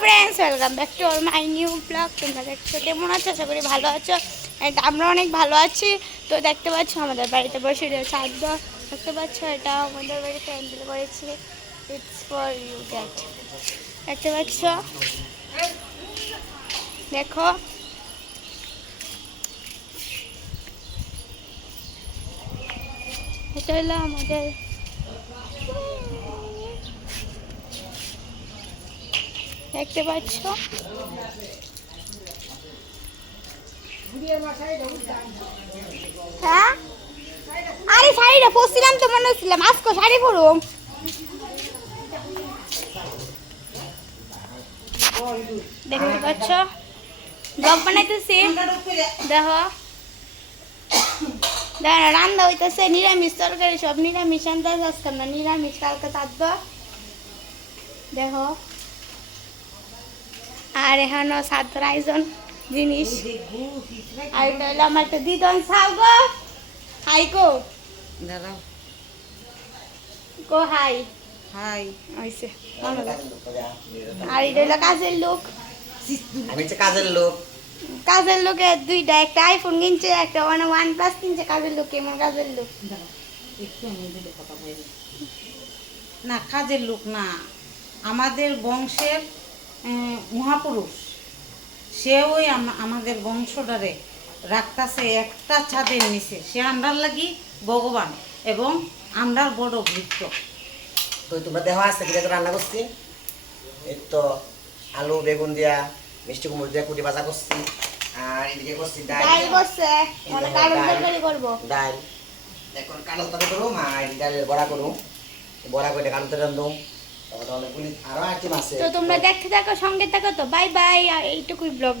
Friends, welcome back to all my new blog. তোমরা দেখছো কেমন আছো? আশা করি ভালো আছো। And আমরা অনেক ভালো আছি। তো দেখতে পাচ্ছ আমাদের বাড়িতে বসে ছাদ দেখতে পাচ্ছ, এটা আমাদের বাড়িতে হ্যান্ডেল করেছি। It's for you that. দেখতে পাচ্ছ, দেখো এটা হলো আমাদের দেখতে পাচ্ছ। হ্যাঁ, আরে শাড়িটা পরছিলাম তো মনে হচ্ছিলাম আজকে শাড়ি পরুম। দেখতে পাচ্ছ ব্লগ বানাইতেছি, দেখো দেখো রান্না হইতেছে নিরামিষ তরকারি, সব নিরামিষ আনতে আজকে আমরা নিরামিষ, কালকে থাকবো। দেখো আর এখানে সাতর আয়োজন জিনিস। আর এটা হলো আমার একটা দিদন সাউ গো, হাই গো দাঁড়াও, গো হাই হাই। হইছে। আর এটা হলো কাজের লোক, আমি হচ্ছে কাজের লোক। কাজের লোকে দুইটা, একটা আইফোন কিনছে, একটা OnePlus কিনছে। কাজের লোক কেমন কাজের লোক? একটু আমি দিলে কথা বলি না, কাজের লোক না, আমাদের বংশের মহাপুরুষ। সে ওই আমাদের বংশটারে রাখতাছে একটা ছাদের নিচে। সে আমরার লাগি ভগবান এবং আমরার বড় ভৃত্য। তো তোমরা দেওয়া আছে কিনা রান্না করছি, এই তো আলু বেগুন দিয়া মিষ্টি কুমড় দিয়া কুটি ভাজা করছি। আর এদিকে করছি ডাল করছে, মানে কারণ তরকারি করবো। ডাল এখন কাঁঠাল তরকারি করবো, মা ডালের বড়া করবো, বড়া করে কাঁঠাল তরকারি রান্ধবো। তারপর অনেকগুলি আরো আইটেম আছে। তো তোমরা দেখতে থাকো, সঙ্গে থাকো। তো বাই বাই, আর এইটুকুই ব্লগ।